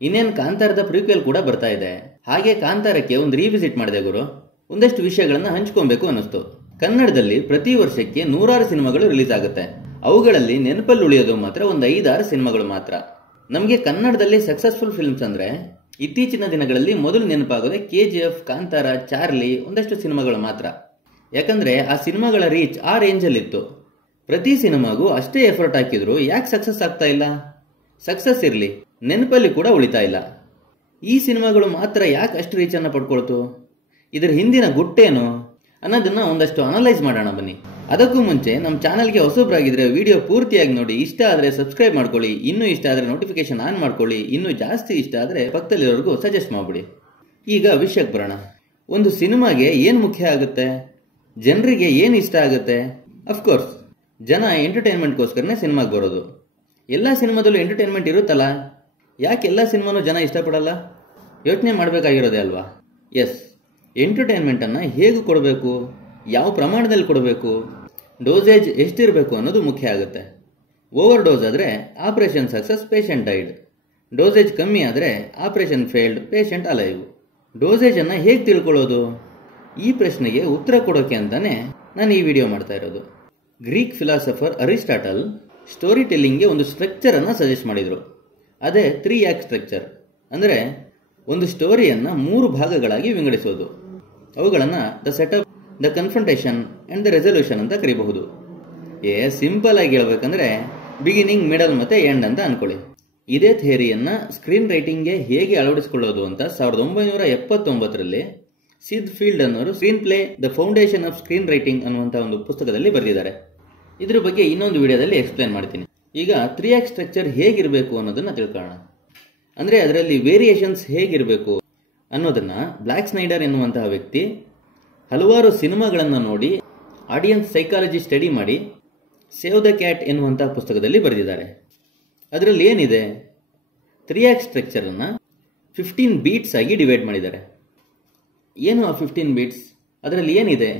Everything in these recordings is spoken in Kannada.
ಇನ್ನೇನು ಕಾಂತಾರದ ಪ್ರಿಕ್ವೆಲ್ ಕೂಡ ಬರ್ತಾ ಇದೆ. ಹಾಗೆ ಕಾಂತಾರಕ್ಕೆ ಒಂದು ರೀವಿಸಿಟ್ ಮಾಡಿದೆ ಗುರು. ಒಂದಷ್ಟು ವಿಷಯಗಳನ್ನ ಹಂಚ್ಕೊಬೇಕು ಅನ್ನಿಸ್ತು. ಕನ್ನಡದಲ್ಲಿ ಪ್ರತಿ ವರ್ಷಕ್ಕೆ 100 ಸಿನಿಮಾಗಳು ರಿಲೀಸ್ ಆಗುತ್ತೆ. ಅವುಗಳಲ್ಲಿ ನೆನಪಲ್ಲಿ ಉಳಿಯೋದು ಮಾತ್ರ ಒಂದು 5-6 ಸಿನಿಮಾಗಳು ಮಾತ್ರ. ನಮಗೆ ಕನ್ನಡದಲ್ಲಿ ಸಕ್ಸಸ್ಫುಲ್ ಫಿಲ್ಮ್ಸ್ ಅಂದ್ರೆ ಇತ್ತೀಚಿನ ದಿನಗಳಲ್ಲಿ ಮೊದಲು ನೆನಪಾಗೋದೆ KGF, ಕಾಂತಾರ, ಚಾರ್ಲಿ, ಒಂದಷ್ಟು ಸಿನಿಮಾಗಳು ಮಾತ್ರ. ಯಾಕಂದ್ರೆ ಆ ಸಿನಿಮಾಗಳ ರೀಚ್ ಆ ರೇಂಜಲ್ಲಿತ್ತು. ಪ್ರತಿ ಸಿನಿಮಾಗೂ ಅಷ್ಟೇ ಎಫರ್ಟ್ ಹಾಕಿದ್ರು ಯಾಕೆ ಸಕ್ಸಸ್ ಆಗ್ತಾ ಇಲ್ಲ? ಸಕ್ಸಸ್ ಇರಲಿ, ನೆನಪಲ್ಲಿ ಕೂಡ ಉಳಿತಾ ಇಲ್ಲ. ಈ ಸಿನಿಮಾಗಳು ಮಾತ್ರ ಯಾಕೆ ಅಷ್ಟು ರೀಚನ್ನು ಪಡ್ಕೊಳ್ತು? ಇದರ ಹಿಂದಿನ ಗುಟ್ಟೇನು ಅನ್ನೋದನ್ನ ಒಂದಷ್ಟು ಅನಲೈಸ್ ಮಾಡೋಣ ಬನ್ನಿ. ಅದಕ್ಕೂ ಮುಂಚೆ ನಮ್ಮ ಚಾನಲ್ಗೆ ಹೊಸಬ್ರಾಗಿದ್ರೆ ವಿಡಿಯೋ ಪೂರ್ತಿಯಾಗಿ ನೋಡಿ. ಇಷ್ಟ ಆದರೆ ಸಬ್ಸ್ಕ್ರೈಬ್ ಮಾಡ್ಕೊಳ್ಳಿ, ಇನ್ನೂ ಇಷ್ಟ ಆದರೆ ನೋಟಿಫಿಕೇಶನ್ ಆನ್ ಮಾಡ್ಕೊಳ್ಳಿ, ಇನ್ನೂ ಜಾಸ್ತಿ ಇಷ್ಟ ಆದರೆ ಪಕ್ಕದಲ್ಲಿರೋರ್ಗೂ ಸಜೆಸ್ಟ್ ಮಾಡ್ಬಿಡಿ. ಈಗ ವಿಷಯಕ್ಕೆ ಬರೋಣ. ಒಂದು ಸಿನಿಮಾಗೆ ಏನು ಮುಖ್ಯ ಆಗುತ್ತೆ? ಜನರಿಗೆ ಏನು ಇಷ್ಟ ಆಗುತ್ತೆ? ಅಫ್ಕೋರ್ಸ್ ಜನ ಎಂಟರ್ಟೈನ್ಮೆಂಟ್ಗೋಸ್ಕರನೇ ಸಿನಿಮಾಗೆ ಬರೋದು. ಎಲ್ಲ ಸಿನಿಮಾದಲ್ಲೂ ಎಂಟರ್ಟೈನ್ಮೆಂಟ್ ಇರುತ್ತಲ್ಲ, ಯಾಕೆ ಎಲ್ಲ ಸಿನಿಮಾನೂ ಜನ ಇಷ್ಟಪಡಲ್ಲ? ಯೋಚನೆ ಮಾಡಬೇಕಾಗಿರೋದೇ ಅಲ್ವಾ? ಎಸ್, ಎಂಟರ್ಟೈನ್ಮೆಂಟನ್ನು ಹೇಗೆ ಕೊಡಬೇಕು, ಯಾವ ಪ್ರಮಾಣದಲ್ಲಿ ಕೊಡಬೇಕು, ಡೋಸೇಜ್ ಎಷ್ಟಿರಬೇಕು ಅನ್ನೋದು ಮುಖ್ಯ ಆಗುತ್ತೆ. ಓವರ್ ಡೋಸ್ ಆದರೆ operation success, patient died. Dosage ಕಮ್ಮಿ ಆದರೆ ಆಪರೇಷನ್ ಫೇಲ್ಡ್, ಪೇಷಂಟ್ ಅಲೈವ್. ಡೋಸೇಜನ್ನು ಹೇಗೆ ತಿಳ್ಕೊಳ್ಳೋದು? ಈ ಪ್ರಶ್ನೆಗೆ ಉತ್ತರ ಕೊಡೋಕೆ ಅಂತಾನೆ ನಾನು ಈ ವಿಡಿಯೋ ಮಾಡ್ತಾ ಇರೋದು. ಗ್ರೀಕ್ ಫಿಲಾಸಫರ್ ಅರಿಸ್ಟಾಟಲ್ ಸ್ಟೋರಿ ಟೆಲ್ಲಿಂಗ್ಗೆ ಒಂದು ಸ್ಟ್ರಕ್ಚರನ್ನು ಸಜೆಸ್ಟ್ ಮಾಡಿದರು. ಅದೇ 3 ಆಕ್ಟ್ ಸ್ಟ್ರಕ್ಚರ್. ಅಂದರೆ ಒಂದು ಸ್ಟೋರಿಯನ್ನು 3 ಭಾಗಗಳಾಗಿ ವಿಂಗಡಿಸೋದು. ಅವುಗಳನ್ನು the setup, the confrontation and the resolution ಅಂತ ಕರಿಬಹುದು. ಸಿಂಪಲ್ ಆಗಿ ಹೇಳ್ಬೇಕಂದ್ರೆ ಬಿಗಿನಿಂಗ್, ಮಿಡಲ್ ಮತ್ತು ಎಂಡ್ ಅಂತ ಅನ್ಕೊಳ್ಳಿ. ಇದೇ ಥಿಯರಿಯನ್ನು ಸ್ಕ್ರೀನ್ ರೈಟಿಂಗ್ಗೆ ಹೇಗೆ ಅಳವಡಿಸಿಕೊಳ್ಳೋದು ಅಂತ 1979ರಲ್ಲಿ ಸಿದ್ ಫೀಲ್ಡ್ ಅನ್ನೋರು screen play the foundation off screen writing ಅನ್ನುವಂಥ ಒಂದು ಪುಸ್ತಕದಲ್ಲಿ ಬರೆದಿದ್ದಾರೆ. ಇದ್ರ ಬಗ್ಗೆ ಇನ್ನೊಂದು ವಿಡಿಯೋದಲ್ಲಿ ಎಕ್ಸ್ಪ್ಲೇನ್ ಮಾಡ್ತೀನಿ. ಈಗ 3 ಆಕ್ಟ್ ಸ್ಟ್ರಕ್ಚರ್ ಹೇಗಿರಬೇಕು ಅನ್ನೋದನ್ನ ತಿಳ್ಕೊಳ್ಳೋಣ. ಅಂದರೆ ಅದರಲ್ಲಿ ವೇರಿಯೇಷನ್ಸ್ ಹೇಗಿರಬೇಕು ಅನ್ನೋದನ್ನ ಬ್ಲ್ಯಾಕ್ ಸ್ನೈಡರ್ ಎನ್ನುವಂತಹ ವ್ಯಕ್ತಿ ಹಲವಾರು ಸಿನಿಮಾಗಳನ್ನು ನೋಡಿ ಆಡಿಯನ್ಸ್ ಸೈಕಾಲಜಿ ಸ್ಟಡಿ ಮಾಡಿ ಸೇವ್ ದ ಕ್ಯಾಟ್ ಎನ್ನುವಂತಹ ಪುಸ್ತಕದಲ್ಲಿ ಬರೆದಿದ್ದಾರೆ. ಅದರಲ್ಲಿ ಏನಿದೆ? 3 ಆಕ್ಟ್ ಸ್ಟ್ರಕ್ಚರನ್ನು 15 ಬೀಟ್ಸ್ ಆಗಿ ಡಿವೈಡ್ ಮಾಡಿದ್ದಾರೆ. ಏನು ಆ 15 ಬೀಟ್ಸ್? ಅದರಲ್ಲಿ ಏನಿದೆ?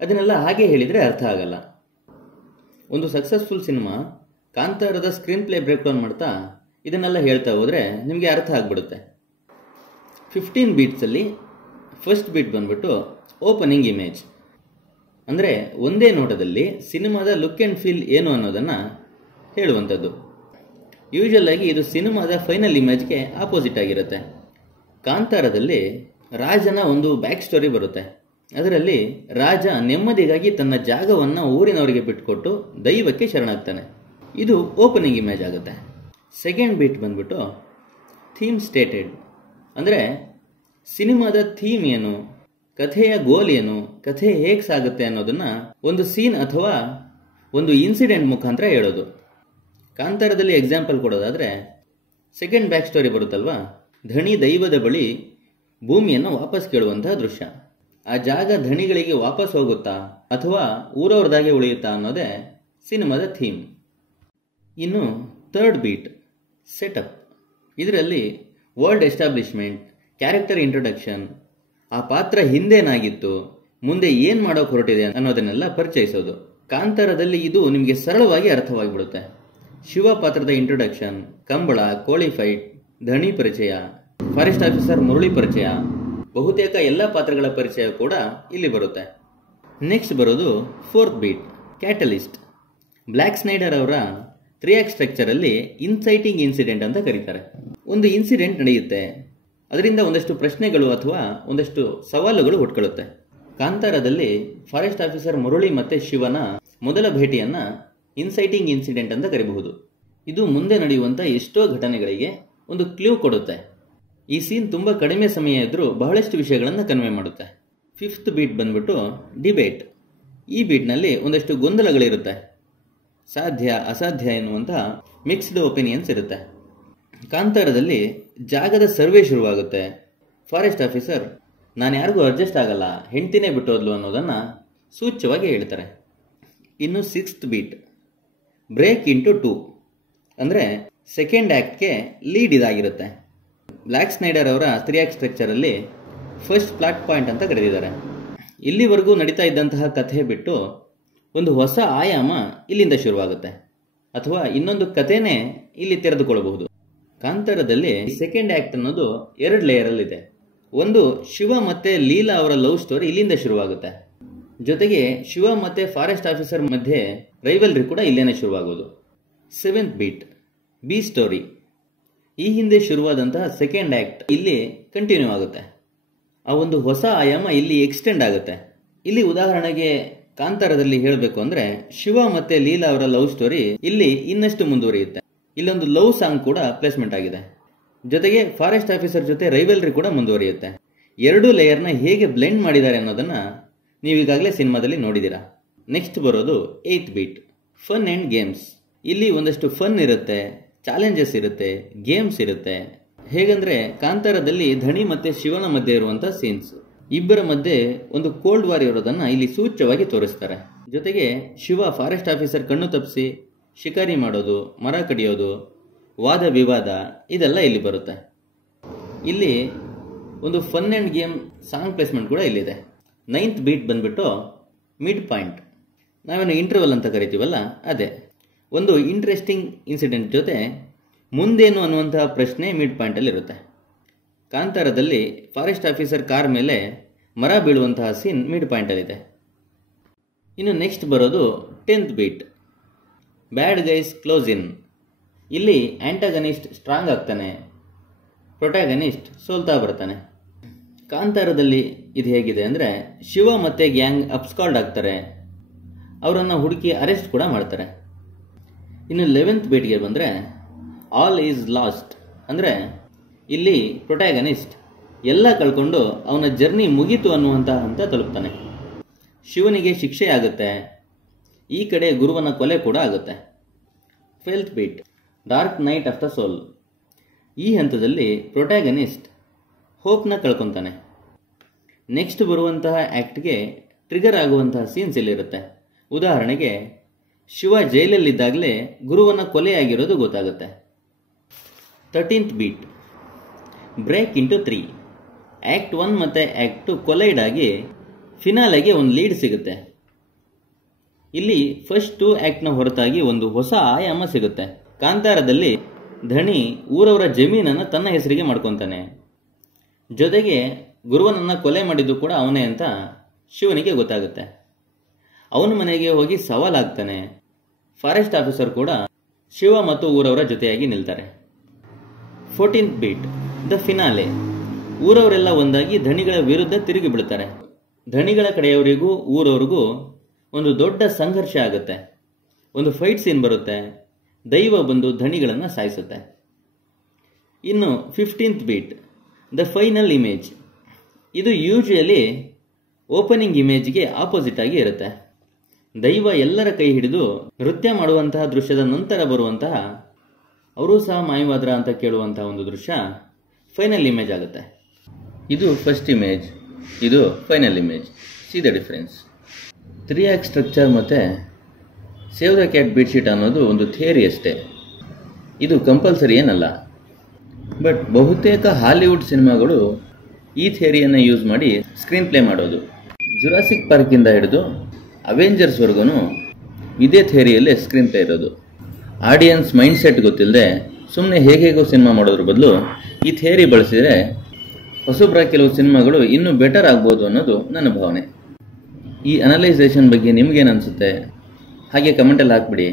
ಅದನ್ನೆಲ್ಲ ಹಾಗೆ ಹೇಳಿದರೆ ಅರ್ಥ ಆಗಲ್ಲ. ಒಂದು ಸಕ್ಸಸ್ಫುಲ್ ಸಿನಿಮಾ ಕಾಂತಾರದ ಸ್ಕ್ರೀನ್ ಪ್ಲೇ ಬ್ರೇಕ್ ಡೌನ್ ಮಾಡ್ತಾ ಇದನ್ನೆಲ್ಲ ಹೇಳ್ತಾ ಹೋದರೆ ನಿಮಗೆ ಅರ್ಥ ಆಗ್ಬಿಡುತ್ತೆ. 15 ಬೀಟ್ಸಲ್ಲಿ ಫಸ್ಟ್ ಬೀಟ್ ಬಂದ್ಬಿಟ್ಟು ಓಪನಿಂಗ್ ಇಮೇಜ್. ಅಂದರೆ ಒಂದೇ ನೋಟದಲ್ಲಿ ಸಿನಿಮಾದ ಲುಕ್ ಆ್ಯಂಡ್ ಫೀಲ್ ಏನು ಅನ್ನೋದನ್ನು ಹೇಳುವಂಥದ್ದು. ಯೂಶುವಲ್ ಆಗಿ ಇದು ಸಿನಿಮಾದ ಫೈನಲ್ ಇಮೇಜ್ಗೆ ಆಪೋಸಿಟ್ ಆಗಿರುತ್ತೆ. ಕಾಂತಾರದಲ್ಲಿ ರಾಜನ ಒಂದು ಬ್ಯಾಕ್ ಸ್ಟೋರಿ ಬರುತ್ತೆ. ಅದರಲ್ಲಿ ರಾಜ ನೆಮ್ಮದಿಗಾಗಿ ತನ್ನ ಜಾಗವನ್ನು ಊರಿನವರಿಗೆ ಬಿಟ್ಟುಕೊಟ್ಟು ದೈವಕ್ಕೆ ಶರಣಾಗ್ತಾನೆ. ಇದು ಓಪನಿಂಗ್ ಇಮೇಜ್ ಆಗುತ್ತೆ. ಸೆಕೆಂಡ್ ಬೀಟ್ ಬಂದ್ಬಿಟ್ಟು ಥೀಮ್ ಸ್ಟೇಟೆಡ್. ಅಂದರೆ ಸಿನಿಮಾದ ಥೀಮ್ ಏನು, ಕಥೆಯ ಗೋಲ್ ಏನು, ಕಥೆ ಹೇಗೆ ಸಾಗುತ್ತೆ ಅನ್ನೋದನ್ನು ಒಂದು ಸೀನ್ ಅಥವಾ ಒಂದು ಇನ್ಸಿಡೆಂಟ್ ಮುಖಾಂತರ ಹೇಳೋದು. ಕಾಂತಾರದಲ್ಲಿ ಎಕ್ಸಾಂಪಲ್ ಕೊಡೋದಾದರೆ ಸೆಕೆಂಡ್ ಬ್ಯಾಕ್ ಸ್ಟೋರಿ ಬರುತ್ತಲ್ವಾ, ಧಣಿ ದೈವದ ಬಳಿ ಭೂಮಿಯನ್ನು ವಾಪಸ್ ಕೇಳುವಂತಹ ದೃಶ್ಯ. ಆ ಜಾಗ ಧಣಿಗಳಿಗೆ ವಾಪಸ್ ಹೋಗುತ್ತಾ ಅಥವಾ ಊರವ್ರದಾಗೆ ಉಳಿಯುತ್ತಾ ಅನ್ನೋದೇ ಸಿನಿಮಾದ ಥೀಮ್. ಇನ್ನು ಥರ್ಡ್ ಬೀಟ್ ಸೆಟಪ್. ಇದರಲ್ಲಿ ವರ್ಲ್ಡ್ ಎಸ್ಟಾಬ್ಲಿಷ್ಮೆಂಟ್, ಕ್ಯಾರೆಕ್ಟರ್ ಇಂಟ್ರೊಡಕ್ಷನ್, ಆ ಪಾತ್ರ ಹಿಂದೇನಾಗಿತ್ತು, ಮುಂದೆ ಏನು ಮಾಡೋಕೆ ಹೊರಟಿದೆ ಅನ್ನೋದನ್ನೆಲ್ಲ ಪರಿಚಯಿಸೋದು. ಕಾಂತಾರದಲ್ಲಿ ಇದು ನಿಮಗೆ ಸರಳವಾಗಿ ಅರ್ಥವಾಗಿಬಿಡುತ್ತೆ. ಶಿವ ಪಾತ್ರದ ಇಂಟ್ರೊಡಕ್ಷನ್, ಕಂಬಳ, ಕೋಳಿ ಫೈಟ್, ಧಣಿ ಪರಿಚಯ, ಫಾರೆಸ್ಟ್ ಆಫೀಸರ್ ಮುರಳಿ ಪರಿಚಯ, ಬಹುತೇಕ ಎಲ್ಲ ಪಾತ್ರಗಳ ಪರಿಚಯ ಕೂಡ ಇಲ್ಲಿ ಬರುತ್ತೆ. ನೆಕ್ಸ್ಟ್ ಬರೋದು fourth beat catalyst. Blake Snyder ಅವರ 3 ಆಕ್ಟ್ ಸ್ಟ್ರಕ್ಚರಲ್ಲಿ ಇನ್ಸೈಟಿಂಗ್ ಇನ್ಸಿಡೆಂಟ್ ಅಂತ ಕರೀತಾರೆ. ಒಂದು ಇನ್ಸಿಡೆಂಟ್ ನಡೆಯುತ್ತೆ, ಅದರಿಂದ ಒಂದಷ್ಟು ಪ್ರಶ್ನೆಗಳು ಅಥವಾ ಒಂದಷ್ಟು ಸವಾಲುಗಳು ಹುಟ್ಕೊಳ್ಳುತ್ತೆ. ಕಾಂತಾರದಲ್ಲಿ ಫಾರೆಸ್ಟ್ ಆಫೀಸರ್ ಮುರಳಿ ಮತ್ತು ಶಿವನ ಮೊದಲ ಭೇಟಿಯನ್ನು ಇನ್ಸೈಟಿಂಗ್ ಇನ್ಸಿಡೆಂಟ್ ಅಂತ ಕರೀಬಹುದು. ಇದು ಮುಂದೆ ನಡೆಯುವಂಥ ಎಷ್ಟೋ ಘಟನೆಗಳಿಗೆ ಒಂದು ಕ್ಲೂ ಕೊಡುತ್ತೆ. ಈ ಸೀನ್ ತುಂಬ ಕಡಿಮೆ ಸಮಯ ಇದ್ದರೂ ಬಹಳಷ್ಟು ವಿಷಯಗಳನ್ನು ಕನ್ವೆ ಮಾಡುತ್ತೆ. ಫಿಫ್ತ್ ಬೀಟ್ ಬಂದ್ಬಿಟ್ಟು ಡಿಬೇಟ್. ಈ ಬೀಟ್ನಲ್ಲಿ ಒಂದಷ್ಟು ಗೊಂದಲಗಳಿರುತ್ತೆ. ಸಾಧ್ಯ ಅಸಾಧ್ಯ ಎನ್ನುವಂತಹ ಮಿಕ್ಸ್ಡ್ ಒಪಿನಿಯನ್ಸ್ ಇರುತ್ತೆ. ಕಾಂತಾರದಲ್ಲಿ ಜಾಗದ ಸರ್ವೆ ಶುರುವಾಗುತ್ತೆ. ಫಾರೆಸ್ಟ್ ಆಫೀಸರ್ ನಾನು ಯಾರಿಗೂ ಅಡ್ಜಸ್ಟ್ ಆಗಲ್ಲ, ಹೆಂಡ್ತಿನೇ ಬಿಟ್ಟೋದ್ಲು ಅನ್ನೋದನ್ನು ಸೂಚ್ಯವಾಗಿ ಹೇಳ್ತಾರೆ. ಇನ್ನು ಸಿಕ್ಸ್ತ್ ಬೀಟ್ ಬ್ರೇಕ್ ಇಂಟು 2. ಅಂದರೆ ಸೆಕೆಂಡ್ ಆ್ಯಕ್ಟ್ಗೆ ಲೀಡ್ ಇದಾಗಿರುತ್ತೆ. ಬ್ಲ್ಯಾಕ್ ಸ್ನೈಡರ್ ಅವರ 3 ಆಕ್ಟ್ ಸ್ಟ್ರಕ್ಚರಲ್ಲಿ ಫಸ್ಟ್ ಪ್ಲಾಟ್ ಪಾಯಿಂಟ್ ಅಂತ ಕರೆದಿದ್ದಾರೆ. ಇಲ್ಲಿವರೆಗೂ ನಡೀತಾ ಇದ್ದಂತಹ ಕಥೆ ಬಿಟ್ಟು ಒಂದು ಹೊಸ ಆಯಾಮ ಇಲ್ಲಿಂದ ಶುರುವಾಗುತ್ತೆ, ಅಥವಾ ಇನ್ನೊಂದು ಕಥೆನೇ ಇಲ್ಲಿ ತೆರೆದುಕೊಳ್ಳಬಹುದು. ಕಾಂತಾರದಲ್ಲಿ ಸೆಕೆಂಡ್ ಆಕ್ಟ್ ಅನ್ನೋದು 2 ಲೇಯರ್ ಅಲ್ಲಿ ಇದೆ. ಒಂದು, ಶಿವ ಮತ್ತೆ ಲೀಲಾ ಅವರ ಲವ್ ಸ್ಟೋರಿ ಇಲ್ಲಿಂದ ಶುರುವಾಗುತ್ತೆ. ಜೊತೆಗೆ ಶಿವ ಮತ್ತೆ ಫಾರೆಸ್ಟ್ ಆಫೀಸರ್ ಮಧ್ಯೆ ರೈವಲ್ರಿ ಕೂಡ ಇಲ್ಲೇನೆ ಶುರುವಾಗೋದು. 7th beat, B story. ಈ ಹಿಂದೆ ಶುರುವಾದಂತಹ ಸೆಕೆಂಡ್ ಆಕ್ಟ್ ಇಲ್ಲಿ ಕಂಟಿನ್ಯೂ ಆಗುತ್ತೆ. ಆ ಒಂದು ಹೊಸ ಆಯಾಮ ಇಲ್ಲಿ ಎಕ್ಸ್ಟೆಂಡ್ ಆಗುತ್ತೆ. ಇಲ್ಲಿ ಉದಾಹರಣೆಗೆ ಕಾಂತಾರದಲ್ಲಿ ಹೇಳಬೇಕು ಅಂದ್ರೆ ಶಿವ ಮತ್ತೆ ಲೀಲಾ ಅವರ ಲವ್ ಸ್ಟೋರಿ ಇಲ್ಲಿ ಇನ್ನಷ್ಟು ಮುಂದುವರಿಯುತ್ತೆ. ಇಲ್ಲೊಂದು ಲವ್ ಸಾಂಗ್ ಕೂಡ ಪ್ಲೇಸ್ಮೆಂಟ್ ಆಗಿದೆ. ಜೊತೆಗೆ ಫಾರೆಸ್ಟ್ ಆಫೀಸರ್ ಜೊತೆ ರೈವಲ್ರಿ ಕೂಡ ಮುಂದುವರಿಯುತ್ತೆ. 2 ಲೇಯರ್ನ ಹೇಗೆ ಬ್ಲೆಂಡ್ ಮಾಡಿದ್ದಾರೆ ಅನ್ನೋದನ್ನ ನೀವೀಗಾಗಲೇ ಸಿನಿಮಾದಲ್ಲಿ ನೋಡಿದ್ದೀರಾ. ನೆಕ್ಸ್ಟ್ ಬರೋದು 8th beet, fun and games. ಇಲ್ಲಿ ಒಂದಷ್ಟು ಫನ್ ಇರುತ್ತೆ, ಚಾಲೆಂಜಸ್ ಇರುತ್ತೆ, ಗೇಮ್ಸ್ ಇರುತ್ತೆ. ಹೇಗಂದ್ರೆ ಕಾಂತಾರದಲ್ಲಿ ಧಣಿ ಮತ್ತೆ ಶಿವನ ಮಧ್ಯೆ ಇರುವಂತಹ ಸೀನ್ಸ್, ಇಬ್ಬರ ಮಧ್ಯೆ ಒಂದು ಕೋಲ್ಡ್ ವಾರ್ ಇರೋದನ್ನ ಇಲ್ಲಿ ಸೂಚ್ಯವಾಗಿ ತೋರಿಸ್ತಾರೆ. ಜೊತೆಗೆ ಶಿವ ಫಾರೆಸ್ಟ್ ಆಫೀಸರ್ ಕಣ್ಣು ತಪ್ಪಿಸಿ ಶಿಕಾರಿ ಮಾಡೋದು, ಮರ ಕಡಿಯೋದು, ವಾದ ವಿವಾದ ಇದೆಲ್ಲ ಇಲ್ಲಿ ಬರುತ್ತೆ. ಇಲ್ಲಿ ಒಂದು fun and game song placement ಕೂಡ ಇಲ್ಲಿದೆ. 9th ಬೀಟ್ ಬಂದ್ಬಿಟ್ಟು ಮಿಡ್ ಪಾಯಿಂಟ್, ನಾವೇನು ಇಂಟರ್ವಲ್ ಅಂತ ಕರಿತೀವಲ್ಲ ಅದೇ. ಒಂದು ಇಂಟ್ರೆಸ್ಟಿಂಗ್ ಇನ್ಸಿಡೆಂಟ್ ಜೊತೆ ಮುಂದೇನು ಅನ್ನುವಂತಹ ಪ್ರಶ್ನೆ ಮಿಡ್ ಪಾಯಿಂಟಲ್ಲಿ ಇರುತ್ತೆ. ಕಾಂತಾರದಲ್ಲಿ ಫಾರೆಸ್ಟ್ ಆಫೀಸರ್ ಕಾರ್ ಮೇಲೆ ಮರ ಬೀಳುವಂತಹ ಸೀನ್ ಮಿಡ್ ಪಾಯಿಂಟಲ್ಲಿದೆ. ಇನ್ನು ನೆಕ್ಸ್ಟ್ ಬರೋದು 10th beat, bad guys close in. ಇಲ್ಲಿ ಆಂಟಾಗನಿಸ್ಟ್ ಸ್ಟ್ರಾಂಗ್ ಆಗ್ತಾನೆ, ಪ್ರೊಟ್ಯಾಗನಿಸ್ಟ್ ಸೋಲ್ತಾ ಬರ್ತಾನೆ. ಕಾಂತಾರದಲ್ಲಿ ಇದು ಹೇಗಿದೆ ಅಂದರೆ ಶಿವ ಮತ್ತೆ ಗ್ಯಾಂಗ್ ಅಪ್ಸ್ಕಾಲ್ಡ್ ಆಗ್ತಾರೆ, ಅವರನ್ನು ಹುಡುಕಿ ಅರೆಸ್ಟ್ ಕೂಡ ಮಾಡ್ತಾರೆ. ಇನ್ನು 11th ಬೀಟ್ಗೆ ಬಂದರೆ ಆಲ್ ಈಸ್ ಲಾಸ್ಟ್ ಅಂದರೆ ಇಲ್ಲಿ ಪ್ರೊಟ್ಯಾಗನಿಸ್ಟ್ ಎಲ್ಲ ಕಳ್ಕೊಂಡು ಅವನ ಜರ್ನಿ ಮುಗೀತು ಅನ್ನುವಂತಹ ಹಂತ ತಲುಪ್ತಾನೆ. ಶಿವನಿಗೆ ಶಿಕ್ಷೆ ಆಗುತ್ತೆ, ಈ ಕಡೆ ಗುರುವನ ಕೊಲೆ ಕೂಡ ಆಗುತ್ತೆ. 12th beat, dark night of the soul. ಈ ಹಂತದಲ್ಲಿ ಪ್ರೊಟ್ಯಾಗನಿಸ್ಟ್ ಹೋಪ್ನ ಕಳ್ಕೊತಾನೆ. ನೆಕ್ಸ್ಟ್ ಬರುವಂತಹ ಆ್ಯಕ್ಟ್ಗೆ ಟ್ರಿಗರ್ ಆಗುವಂತಹ ಸೀನ್ಸ್ ಇಲ್ಲಿರುತ್ತೆ. ಉದಾಹರಣೆಗೆ ಶಿವ ಜೈಲಲ್ಲಿದ್ದಾಗಲೇ ಗುರುವನ ಕೊಲೆಯಾಗಿರೋದು ಗೊತ್ತಾಗುತ್ತೆ. 13th beet, break into 3. Act 1 ಮತ್ತು ಆ್ಯಕ್ಟ್ 2 ಕೊಲೈಡ್ ಆಗಿ ಫಿನಾಲೆಗೆ ಒಂದು ಲೀಡ್ ಸಿಗುತ್ತೆ. ಇಲ್ಲಿ ಫಸ್ಟ್ 2 ಆ್ಯಕ್ಟ್ನ ಹೊರತಾಗಿ ಒಂದು ಹೊಸ ಆಯಾಮ ಸಿಗುತ್ತೆ. ಕಾಂತಾರದಲ್ಲಿ ಧಣಿ ಊರವರ ಜಮೀನನ್ನು ತನ್ನ ಹೆಸರಿಗೆ ಮಾಡ್ಕೊತಾನೆ. ಜೊತೆಗೆ ಗುರುವನನ್ನು ಕೊಲೆ ಮಾಡಿದ್ದು ಕೂಡ ಅವನೇ ಅಂತ ಶಿವನಿಗೆ ಗೊತ್ತಾಗುತ್ತೆ. ಅವನ ಮನೆಗೆ ಹೋಗಿ ಸವಾಲಾಗ್ತಾನೆ. ಫಾರೆಸ್ಟ್ ಆಫೀಸರ್ ಕೂಡ ಶಿವ ಮತ್ತು ಊರವರ ಜೊತೆಯಾಗಿ ನಿಲ್ತಾರೆ. 14th beat, the finale. ಊರವರೆಲ್ಲ ಒಂದಾಗಿ ಧಣಿಗಳ ವಿರುದ್ಧ ತಿರುಗಿ ಬೀಳ್ತಾರೆ. ಧಣಿಗಳ ಕಡೆಯವರಿಗೂ ಊರವರಿಗೂ ಒಂದು ದೊಡ್ಡ ಸಂಘರ್ಷ ಆಗುತ್ತೆ. ಒಂದು ಫೈಟ್ ಸೀನ್ ಬರುತ್ತೆ, ದೈವ ಬಂದು ಧಣಿಗಳನ್ನು ಸಾಯಿಸುತ್ತೆ. ಇನ್ನು 15th beat, the final image. ಇದು ಯೂಶುವಲಿ ಓಪನಿಂಗ್ ಇಮೇಜ್ಗೆ ಆಪೋಸಿಟ್ ಆಗಿ ಇರುತ್ತೆ. ದೈವ ಎಲ್ಲರ ಕೈ ಹಿಡಿದು ನೃತ್ಯ ಮಾಡುವಂತಹ ದೃಶ್ಯದ ನಂತರ ಬರುವಂತಹ ಅವರೂ ಸಹ ಮಾಯವಾದ್ರ ಅಂತ ಕೇಳುವಂತಹ ಒಂದು ದೃಶ್ಯ ಫೈನಲ್ ಇಮೇಜ್ ಆಗುತ್ತೆ. ಇದು ಫಸ್ಟ್ ಇಮೇಜ್, ಇದು final image. See the difference. 3 act structure ಮತ್ತು save the cat beat sheet ಅನ್ನೋದು ಒಂದು ಥಿಯರಿ ಅಷ್ಟೇ, ಇದು ಕಂಪಲ್ಸರಿ ಏನಲ್ಲ. ಬಟ್ ಬಹುತೇಕ ಹಾಲಿವುಡ್ ಸಿನಿಮಾಗಳು ಈ ಥಿಯರಿಯನ್ನು ಯೂಸ್ ಮಾಡಿ ಸ್ಕ್ರೀನ್ ಪ್ಲೇ ಮಾಡೋದು. ಜುರಾಸಿಕ್ ಪಾರ್ಕಿಂದ ಹಿಡಿದು ಅವೆಂಜರ್ಸ್ವರೆಗೂ ಇದೇ ಥಿಯರಿಯಲ್ಲೇ ಸ್ಕ್ರೀನ್ ಪ್ಲೇ ಇರೋದು. ಆಡಿಯನ್ಸ್ ಮೈಂಡ್ ಸೆಟ್ ಗೊತ್ತಿಲ್ಲದೆ ಸುಮ್ಮನೆ ಹೇಗೋ ಸಿನಿಮಾ ಮಾಡೋದ್ರ ಬದಲು ಈ ಥಿಯರಿ ಬಳಸಿದರೆ ಹೊಸಬ್ರ ಕೆಲವು ಸಿನಿಮಾಗಳು ಇನ್ನೂ ಬೆಟರ್ ಆಗ್ಬೋದು ಅನ್ನೋದು ನನ್ನ ಭಾವನೆ. ಈ ಅನಲೈಸೇಷನ್ ಬಗ್ಗೆ ನಿಮಗೇನು ಅನಿಸುತ್ತೆ ಹಾಗೆ ಕಮೆಂಟಲ್ಲಿ ಹಾಕ್ಬಿಡಿ.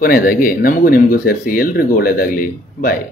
ಕೊನೆಯದಾಗಿ ನಮಗೂ ನಿಮಗೂ ಸೇರಿಸಿ ಎಲ್ರಿಗೂ ಒಳ್ಳೆಯದಾಗಲಿ. ಬಾಯ್.